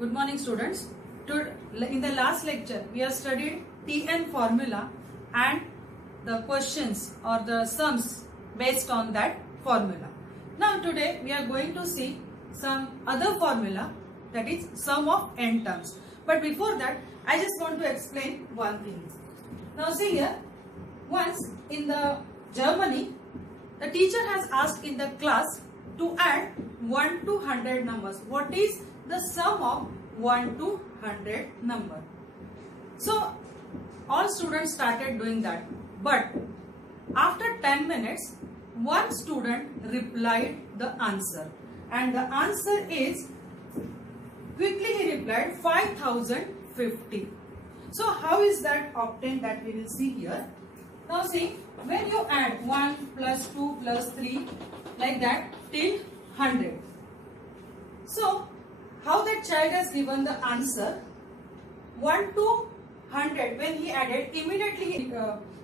Good morning, students. In the last lecture, we have studied Tn formula and the questions or the sums based on that formula. Now today we are going to see some other formula, that is sum of n terms. But before that, I just want to explain one thing. Now see here, once in the Germany, the teacher has asked in the class to add 1 to 100 numbers. What is the sum of 1 to 100 number? So all students started doing that, but after 10 minutes, one student replied the answer, and the answer is, quickly he replied 5050. So how is that obtained, that we will see here. Now see, when you add 1 plus 2 plus 3 like that till 100. So how that child has given the answer 1 to 100, when he added immediately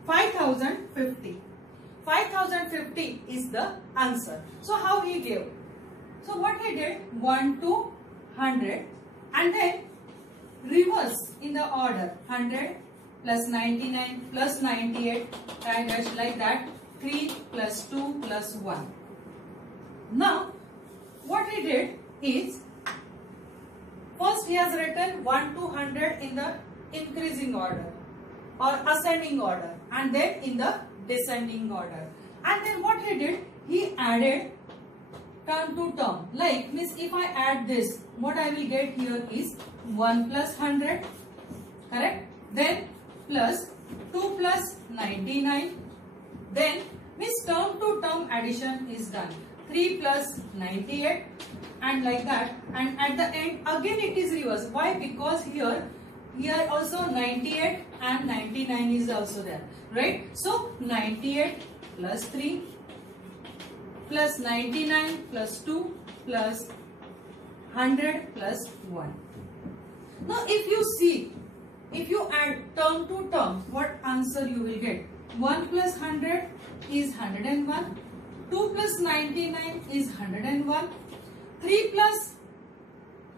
5050. 5050 is the answer. So how he gave? So what he did, 1 to 100 and then reverse in the order, 100 plus 99 plus 98 and like that, 3 plus 2 plus 1. Now what he did is, first he has written 1 to 100 in the increasing order or ascending order and then in the descending order. And then what he did, he added term to term. Like, means if I add this, what I will get here is 1 plus 100, correct? Then plus 2 plus 99. Then means term to term addition is done. 3 plus 98 and like that, and at the end again it is reverse. Why? Because here also 98 and 99 is also there, right? So 98 plus 3 plus 99 plus 2 plus 100 plus 1. Now if you see, if you add term to term, what answer you will get? 1 plus 100 is 101. 2 plus 99 is 101. 3 plus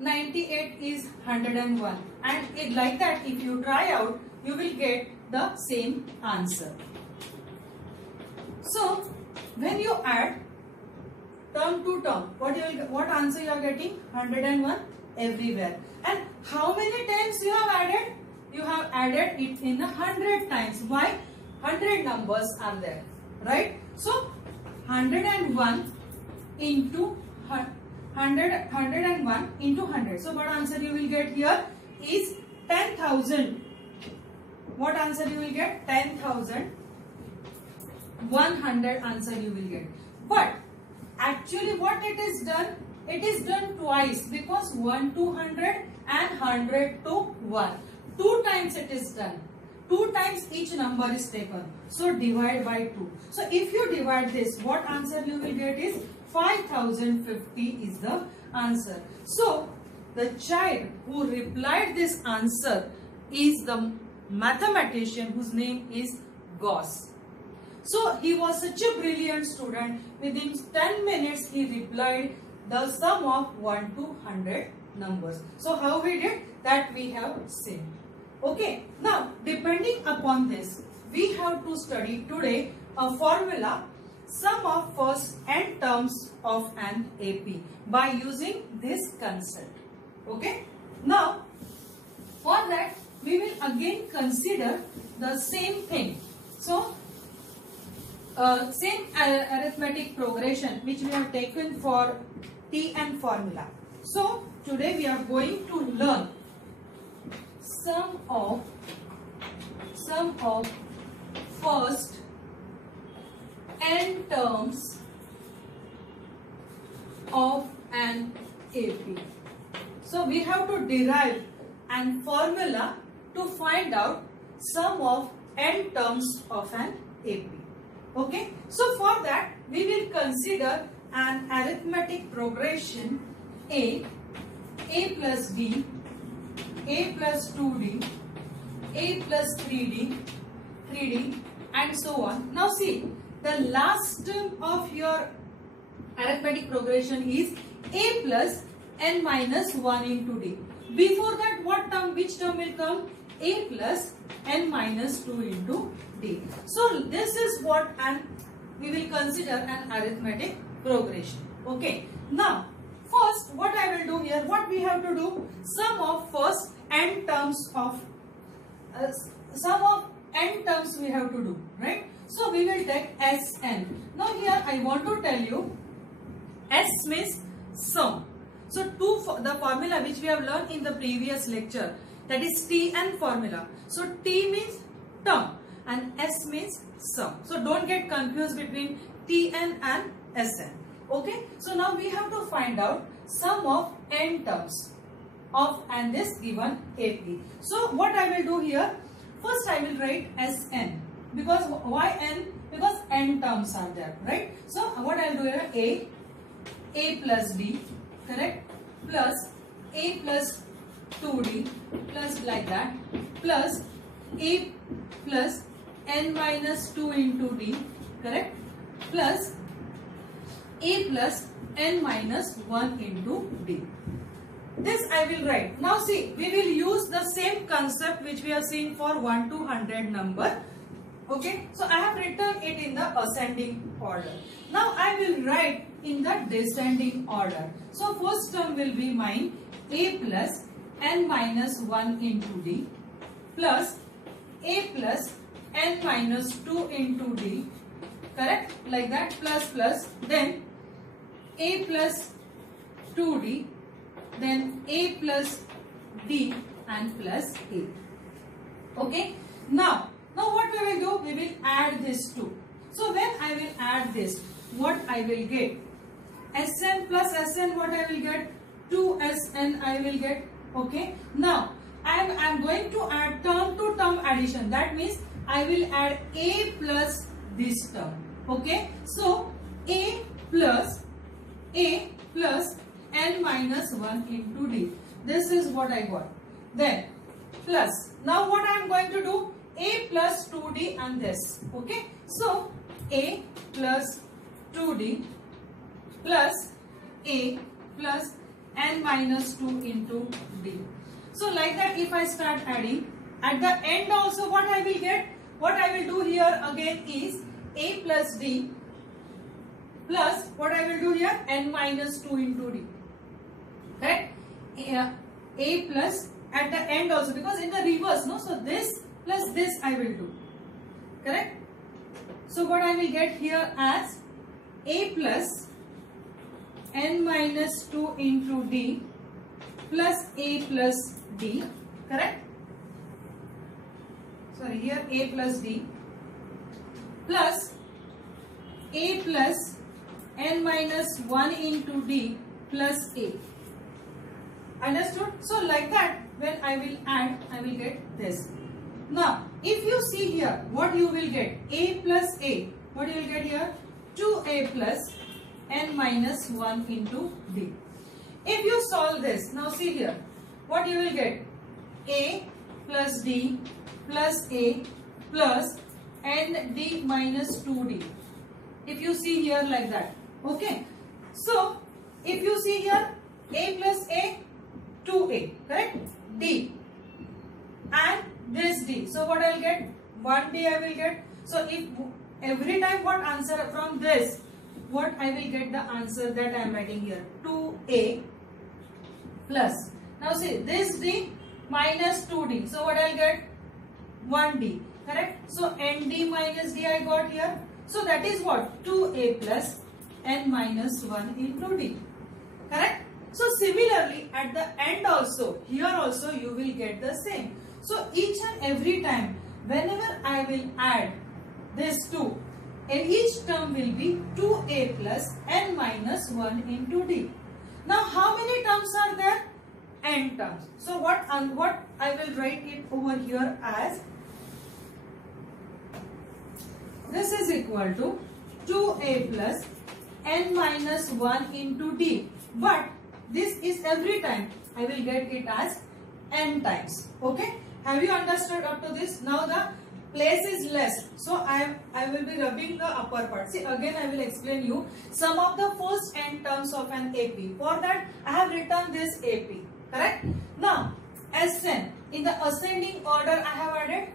98 is 101. And it, like that, if you try out, you will get the same answer. So when you add term to term, what answer you are getting? 101 everywhere. And how many times you have added? You have added it in 100 times. Why? 100 numbers are there, right? So 101 into 101 into 100. So what answer you will get here is 10,000. What answer you will get? 10,100 answer you will get. But actually what it is done? It is done twice, because 1 to 100 and 100 to 1. 2 times it is done. 2 times each number is taken. So divide by 2. So if you divide this, what answer you will get is 5050 is the answer. So the child who replied this answer is the mathematician whose name is Gauss. So he was such a brilliant student. Within 10 minutes he replied the sum of 1 to 100 numbers. So how he did that we have seen. Okay, now depending upon this, we have to study today a formula, sum of first n terms of an AP, by using this concept. Okay, now for that we will again consider the same thing. So same arithmetic progression which we have taken for Tn formula. So today we are going to learn sum of first n terms of an AP. So we have to derive an formula to find out sum of n terms of an AP. Okay, so for that we will consider an arithmetic progression A plus B, A plus 2D, A plus 3D, and so on. Now see, the last term of your arithmetic progression is A plus n minus 1 into d. before that what term, which term will come? A plus n minus 2 into d. So this is what we will consider an arithmetic progression. Okay. Now first what I will do here, what we have to do, sum of first n terms of we have to do, right? So we will take Sn. Now here I want to tell you S means sum. So the formula which we have learned in the previous lecture, that is Tn formula. So T means term and S means sum. So don't get confused between Tn and Sn. Okay. So now we have to find out sum of n terms of and this given AP. So what I will do here, first I will write Sn. Because why n? Because n terms are there, right? So what I will do here, A plus D, correct? Plus A plus 2D, plus like that, plus A plus n minus 2 into D, correct? Plus A plus n minus 1 into D. This I will write. Now see, we will use the same concept which we have seen for 1 to 100 number. Okay, so I have written it in the ascending order. Now I will write in the descending order. So first term will be mine A plus n minus 1 into D plus A plus n minus 2 into D, correct? Like that, plus then A plus 2D, then A plus D and plus A. Okay, now what we will do, we will add this 2. So when I will add this, what I will get? Sn plus Sn, what I will get? 2Sn I will get. Okay. Now I am going to add term to term addition. That means I will add A plus this term. Okay. So A plus n minus 1 into D. This is what I got. Then plus. Now what I am going to do? A plus 2D and this. Okay. So A plus 2D plus A plus n minus 2 into D. So like that, if I start adding, at the end also what I will get? What I will do here again is A plus D plus what I will do here? N minus 2 into D. Correct? A plus at the end also, because in the reverse, no? So this plus this I will do. Correct? So what I will get here as A plus n minus 2 into D plus A plus D. Correct? Sorry, here A plus D plus A plus n minus 1 into D plus A. Understood? So like that, when I will add, I will get this. Now, if you see here, what you will get? A plus A. What you will get here? 2A plus n minus 1 into D. If you solve this, now see here, what you will get? A plus D plus A plus n D minus 2D. If you see here like that. Okay. So, if you see here, A plus A, 2A, correct? D. And this D. So what I will get? 1D I will get. So if every time what answer from this, what I will get the answer that I am writing here. 2A plus. Now see this D minus 2D. So what I will get? 1D. Correct? So ND minus D I got here. So that is what? 2A plus n minus 1 into D. Correct? So similarly at the end also, here also you will get the same. So each and every time whenever I will add this 2, each term will be 2A plus n minus 1 into D. Now how many terms are there? N terms. So what I will write it over here as, this is equal to 2A plus n minus 1 into D. But this is every time. I will get it as n times. Okay. Have you understood up to this? Now the place is less. So I will be rubbing the upper part. See, again I will explain you some of the first n terms of an AP. For that I have written this AP. Correct? Now, Sn, in the ascending order I have added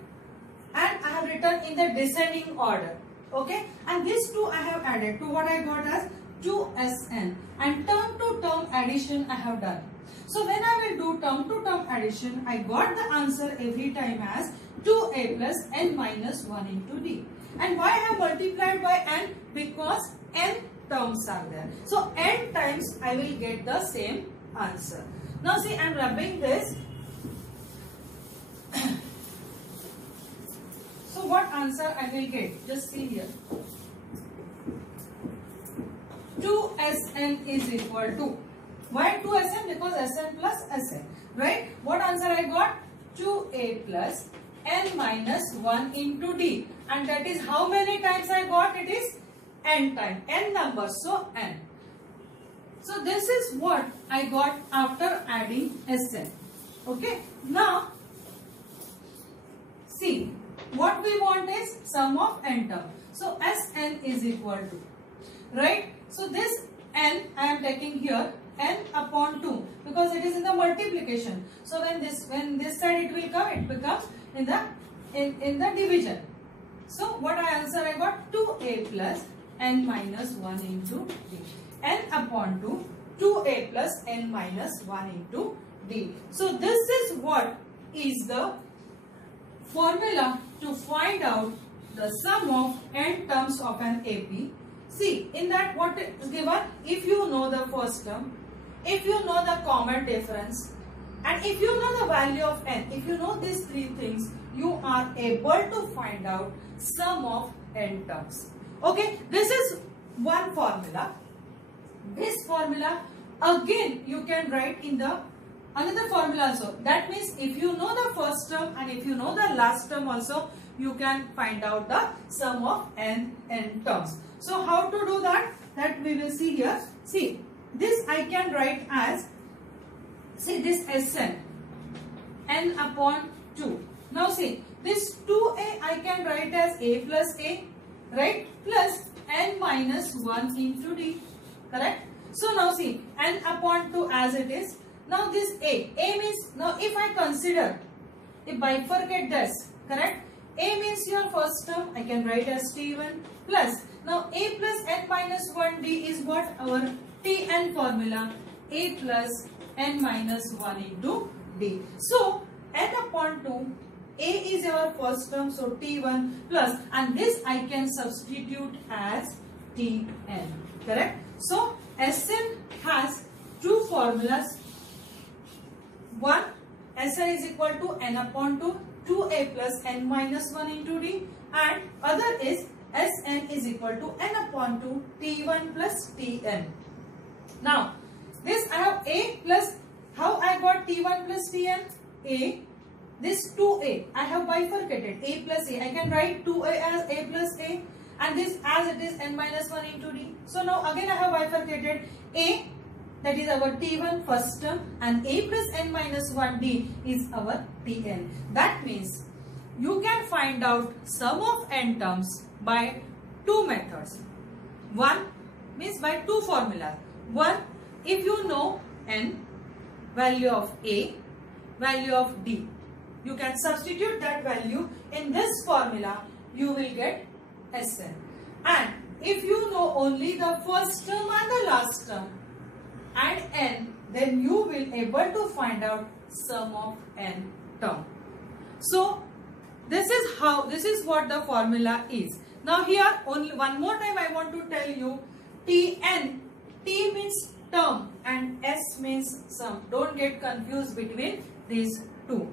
and I have written in the descending order. Okay? And these two I have added to what I got as 2Sn, and term to term addition I have done. So when I will do term to term addition, I got the answer every time as 2a plus n minus 1 into d. And why I have multiplied by n? Because n terms are there. So n times I will get the same answer. Now see, I am rubbing this. So what answer I will get? Just see here. 2Sn is equal to, why 2Sn? Because Sn plus Sn, right? What answer I got? 2a plus n minus 1 into d. And that is how many times I got? It is n times, n numbers, so n. So this is what I got after adding Sn. Okay. Now, see, what we want is sum of n term. So Sn is equal to, right? So this n I am taking here n upon 2 because it is in the multiplication. So when this side it will come, it becomes in the division. So what answer I got? 2a plus n minus 1 into d. N upon 2, 2a plus n minus 1 into d. So this is what is the formula to find out the sum of n terms of an AP. See, in that what is given? If you know the first term, if you know the common difference, and if you know the value of n, if you know these three things, you are able to find out sum of n terms. Okay, this is one formula. This formula again you can write in the another formula also. That means if you know the first term and if you know the last term also, you can find out the sum of n terms. So how to do that? That we will see here. See, this I can write as, see, this Sn, n upon 2. Now see, this 2a I can write as a plus a, right, plus n minus 1 into d, correct? So now see, n upon 2 as it is. Now this a means, now if I consider, if bifurcate this, correct? A means your first term, I can write as t1 plus, now a plus n minus 1d is what? Our Tn formula, a plus n minus 1 into d. So n upon 2, a is our first term, so t1 plus, and this I can substitute as tn, correct? So Sn has two formulas. One, Sn is equal to n upon 2, 2a plus n minus 1 into d, and other is Sn is equal to n upon 2, t1 plus tn. Now, this I have a plus, how I got t1 plus tn? A, this 2a, I have bifurcated, a plus a, I can write 2a as a plus a, and this as it is n minus 1 into d. So now again I have bifurcated a, that is our t1 first term, and a plus n minus 1d is our tn. That means you can find out sum of n terms by two methods. One means by two formulas. One, if you know n, value of a, value of d, you can substitute that value in this formula, you will get Sn. And if you know only the first term and the last term and n, then you will able to find out sum of n term. So this is what the formula is. Now here only one more time I want to tell you, Tn, T means term and S means sum. Don't get confused between these two.